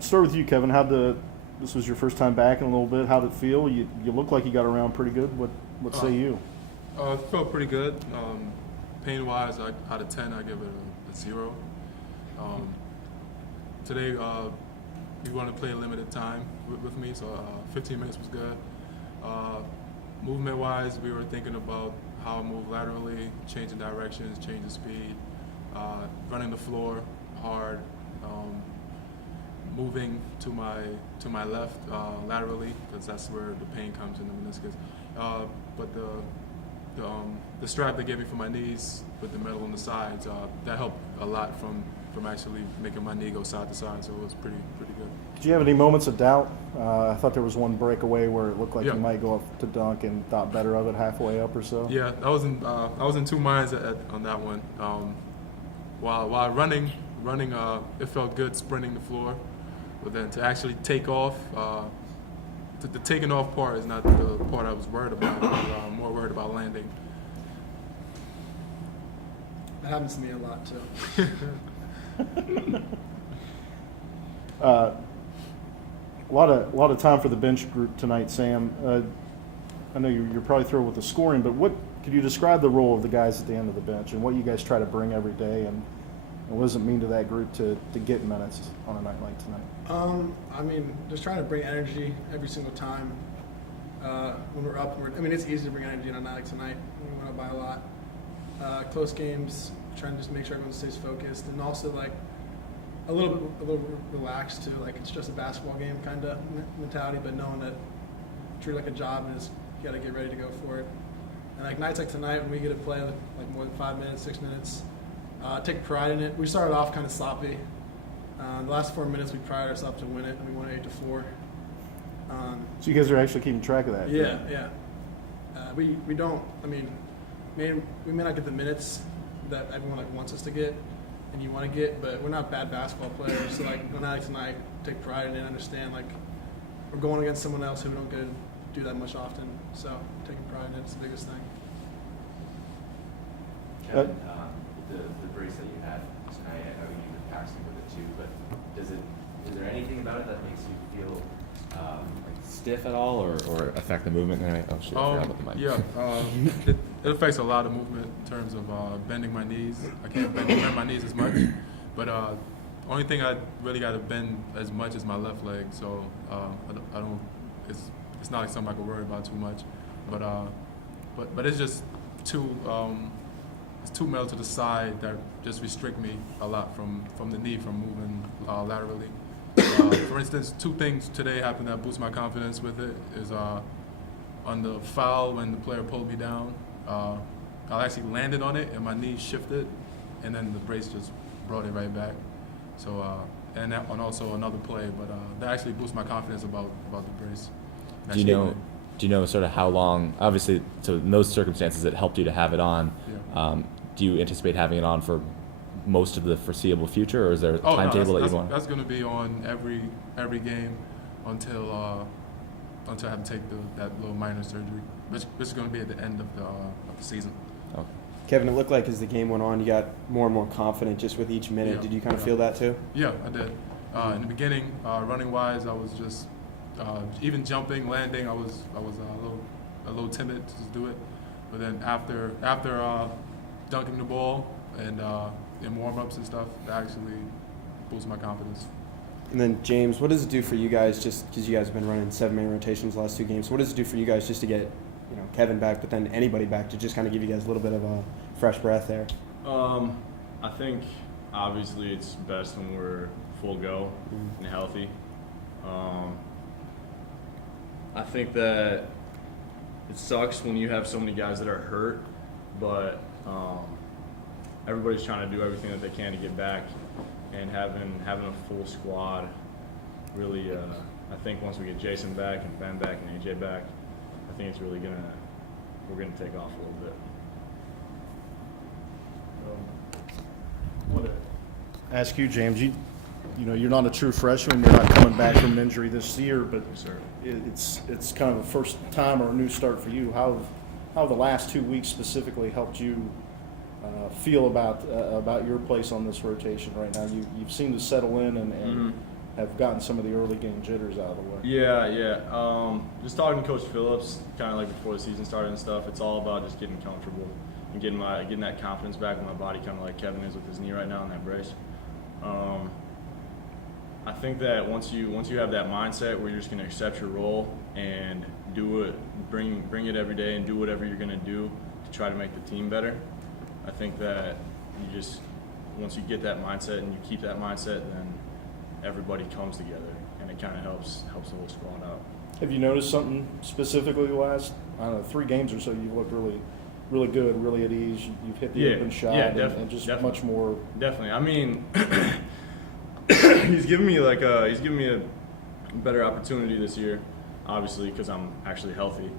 Start with you, Kevin. This was your first time back in a little bit. How'd it feel? You look like you got around pretty good. What say you? It felt pretty good. Pain-wise, out of 10, I give it a 0. Today, we want to play a limited time with me, so 15 minutes was good. Movement-wise, we were thinking about how I move laterally, changing directions, changing speed, running the floor hard, moving to my left laterally, because that's where the pain comes in the meniscus. But the strap they gave me for my knees with the metal on the sides, that helped a lot from actually making my knee go side to side, so it was pretty good. Did you have any moments of doubt? I thought there was one breakaway where it looked like Yeah. you might go up to dunk and thought better of it halfway up or so. Yeah, I was in two minds on that one. While running, it felt good sprinting the floor, but then to actually take off, the taking off part is not the part I was worried about. I was more worried about landing. That happens to me a lot too. A lot of time for the bench group tonight, Sam. I know you're probably thrilled with the scoring, but could you describe the role of the guys at the end of the bench and what you guys try to bring every day, and what does it mean to that group to get minutes on a night like tonight? I mean, just trying to bring energy every single time when we're up. It's easy to bring energy on a night like tonight when we went up by a lot. Close games, trying to just make sure everyone stays focused, and also like a little relaxed too. Like it's just a basketball game kind of mentality, but knowing that treat it like a job and just got to get ready to go for it. And like nights like tonight when we get to play like more than 5 minutes, 6 minutes, take pride in it. We started off kind of sloppy. The last 4 minutes we prided ourselves to win it, and we won 8-4. So you guys are actually keeping track of that? Yeah, yeah. We don't. We may not get the minutes that everyone like wants us to get, and you want to get, but we're not bad basketball players. So like when I like tonight, take pride in it, understand like we're going against someone else who we don't get to do that much often. So taking pride in it's the biggest thing. Kevin, the brace that you had tonight, I know you were taxing with it too, but is there anything about it that makes you feel like stiff at all, or affect the movement? Oh shit, I forgot about the mic. Yeah, it affects a lot of movement in terms of bending my knees. I can't bend my knees as much, but only thing I really got to bend as much is my left leg. So I don't. It's not like something I can worry about too much, but it's just too. It's too metal to the side that just restrict me a lot from the knee from moving laterally. For instance, two things today happened that boost my confidence with it is on the foul when the player pulled me down, I actually landed on it and my knee shifted, and then the brace just brought it right back. So and also another play, but that actually boosted my confidence about the brace. Do you know sort of how long? Obviously, so in those circumstances, it helped you to have it on. Yeah. Do you anticipate having it on for most of the foreseeable future, or is there a timetable that you want? That's going to be on every game until I have to take that little minor surgery, which is going to be at the end of the season. Okay. Kevin, it looked like as the game went on, you got more and more confident just with each minute. Yeah. Did you kind of feel that too? Yeah, I did. In the beginning, running wise, I was just even jumping, landing. I was a little timid to just do it, but then after dunking the ball and in warm-ups and stuff, that actually boosted my confidence. And then, James, what does it do for you guys, just because you guys have been running 7-man rotations the last 2 games, what does it do for you guys just to get Kevin back, but then anybody back to just kind of give you guys a little bit of a fresh breath there? I think, obviously, it's best when we're full go and healthy. I think that it sucks when you have so many guys that are hurt, but everybody's trying to do everything that they can to get back, and having a full squad really, I think once we get Jason back and Ben back and AJ back, I think it's really we're gonna take off a little bit. Ask you, James. You're not a true freshman. You're not coming back from an injury this year, but it's kind of a first time or a new start for you. How the last 2 weeks specifically helped you feel about your place on this rotation right now? You've seemed to settle in and have gotten some of the early game jitters out of the way. Yeah. Just talking to Coach Phillips, kind of like before the season started and stuff. It's all about just getting comfortable and getting that confidence back in my body, kind of like Kevin is with his knee right now in that brace. I think that once you have that mindset where you're just going to accept your role and do it, bring it every day and do whatever you're going to do to try to make the team better. I think that once you get that mindset and you keep that mindset, then everybody comes together and it kind of helps the whole squad out. Have you noticed something specifically the last, I don't know, 3 games or so? You've looked really good, really at ease. You've hit the open shot and just much more. Definitely. I mean, he's given me a better opportunity this year, obviously because I'm actually healthy.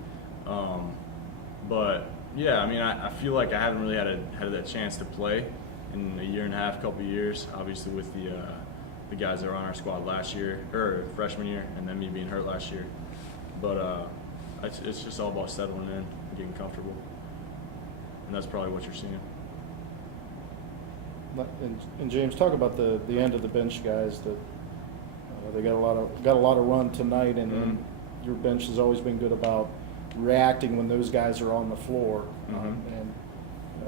But yeah, I mean, I feel like I haven't really had that chance to play in a year and a half, couple of years. Obviously with the guys that were on our squad last year or freshman year, and then me being hurt last year. But it's just all about settling in, and getting comfortable, and that's probably what you're seeing. And James, talk about the end of the bench guys that they got a lot of run tonight, and your bench has always been good about reacting when those guys are on the floor. And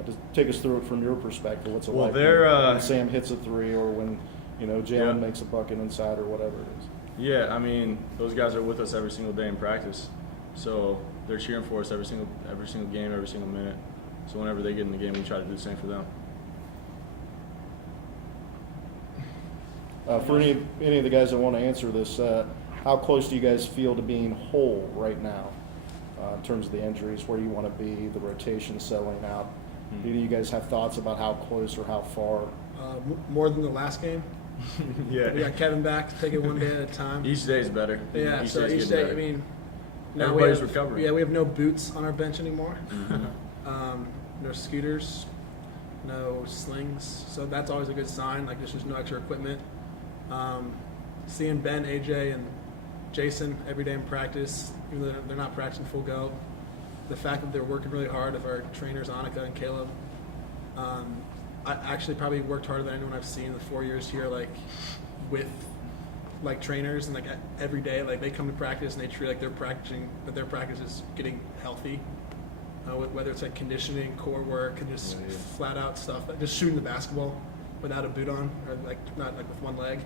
just take us through it from your perspective. What's it like when Sam hits a 3 or when Jalen makes a bucket inside or whatever it is? Yeah, I mean, those guys are with us every single day in practice, so they're cheering for us every single game, every single minute. So whenever they get in the game, we try to do the same for them. For any of the guys that want to answer this, how close do you guys feel to being whole right now in terms of the injuries, where you want to be, the rotation settling out? Do you guys have thoughts about how close or how far? More than the last game. Yeah. We got Kevin back. Take it one day at a time. Each day is better. Yeah. Each So day's each getting day, better. I mean, now Everybody's recovering. Yeah, we have no boots on our bench anymore. Mm-hmm. No scooters, no slings. So that's always a good sign. Like there's just no extra equipment. Seeing Ben, AJ, and Jason every day in practice, even though they're not practicing full go. The fact that they're working really hard with our trainers, Annika and Caleb. I actually probably worked harder than anyone I've seen in the 4 years here, like with like trainers, and like every day, like they come to practice and they treat like their practice is getting healthy. Whether it's like conditioning, core work, and just flat out stuff, like just shooting the basketball without a boot on, or like not like with one leg.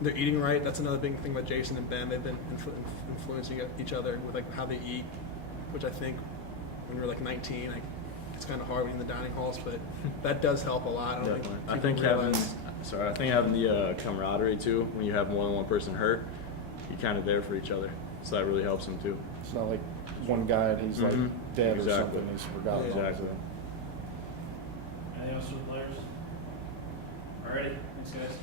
They're eating right. That's another big thing about Jason and Ben. They've been influencing each other with like how they eat, which I think when you're like 19, like it's kind of hard when you're in the dining halls, but that does help a lot. I think having the camaraderie too, when you have more than one person hurt, you're kind of there for each other, so that really helps them too. It's not like one guy and he's like dead or something. He's forgotten. Exactly. Anything else for the players? All righty. Thanks, guys.